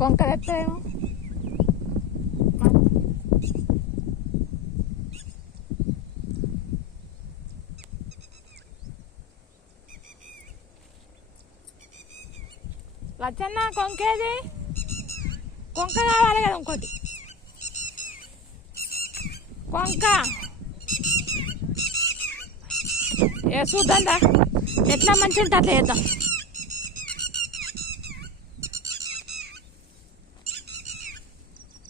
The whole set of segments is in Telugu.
కొంక తెస్తాయేమో. లచ్చన్న కొంకేది? కొంక కావాలి కదా ఇంకోటి కొంక. ఏ చూద్దాందా ఎట్లా మంచి ఉంటే అట్లా వేద్దాం.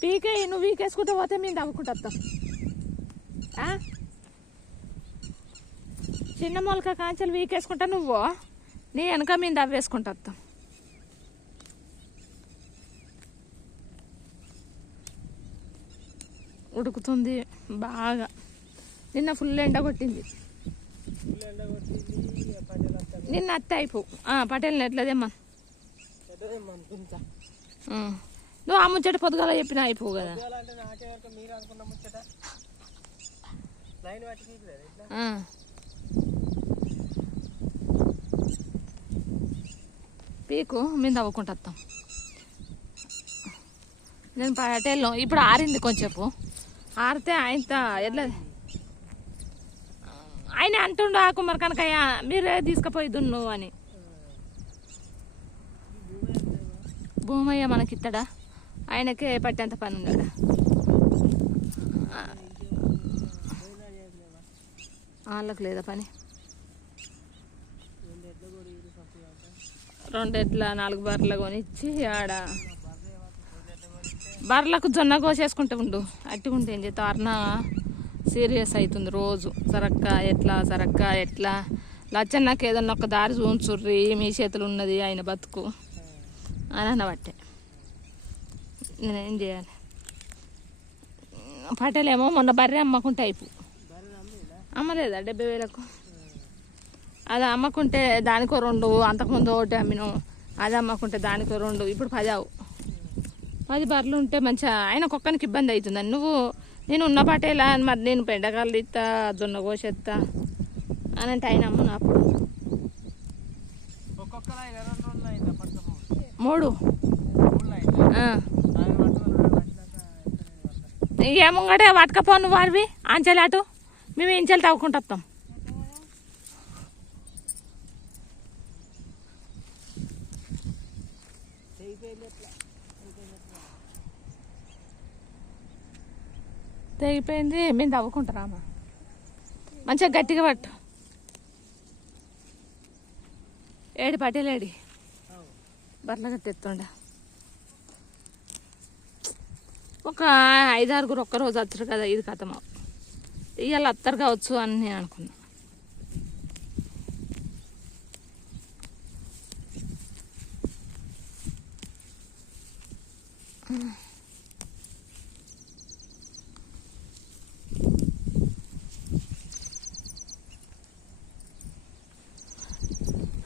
పీకే నువ్వు వీకేసుకుంటూ పోతే మేము తవ్వుకుంటూ వస్తాం. చిన్న మొలక కాంచెలు వీకేసుకుంటా నువ్వు, నీ వెనక మేము తవ్వేసుకుంటూ వస్తాం. ఉడుకుతుంది బాగా. నిన్న ఫుల్ ఎండ కొట్టింది. నిన్న అత్త అయిపో పటేల్ని ఎట్లదేమ్మా. నువ్వు ఆ ముచ్చట పొద్దుగాల చెప్పిన అయిపోవు కదా. పీకు మేము తవ్వుకుంటూ వస్తాం. నేను పటేల్లో ఇప్పుడు ఆరింది కొంచెంసేపు. ఆరితే ఆయన ఎట్లా ఆయన అంటుండు ఆ కుమార్ కనకయ్య మీరే తీసుకుపోయి దున్ను అని. భూమయ్య మనకి ఇస్తాడా? ఆయనకే పట్టేంత పని ఉన్నాడా? వాళ్ళకు లేదా పని? 2 ఎడ్ల 4 బర్రెలు కొనిచ్చి ఆడ బర్రెలకు జొన్న కోసేసుకుంటూ ఉండు. అట్టుకుంటే ఏం చేస్తావు? అర్ణ సీరియస్ అవుతుంది రోజు. సరక్క ఎట్లా లచ్చన్నకు ఏదన్నా ఒక దారి చూంచుర్రి, మీ చేతులు ఉన్నది ఆయన బతుకు అని అన్నబట్టే నేనేం చేయాలి. పటేలేమో మొన్న బర్రె అమ్మకుంటే అయిపో. అమ్మలేదా 70,000కు? అది అమ్మకుంటే దానికో 2, అంతకుముందు 1 అమ్మిను. అది అమ్మకుంటే దానికో 2, ఇప్పుడు 10 10 బర్రెలు ఉంటే మంచిగా ఆయన కుక్కనికి ఇబ్బంది అవుతుందని. నేను ఉన్న పటేలా మరి నేను పెండకాలు ఇస్తా, జొన్న కోసేస్తా అని అంటే ఆయన అమ్మును. అప్పుడు 3 ఏముంగటే పట్టుకపో నువ్వు వారివి ఆంచెలు అటు, మేము ఇంచెలు తవ్వుకుంటూ వస్తాం. తెగిపోయింది మేము తవ్వుకుంటారామా. మంచిగా గట్టిగా పట్టు. ఏడి పటేలేడి బర్రెలు కట్టెత్తుండ. ఒక 5-6 ఒక్కరోజు వచ్చారు కదా, ఇది కథమ. ఇవాళ అత్తరు కావచ్చు అని నేను అనుకున్నా.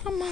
అమ్మా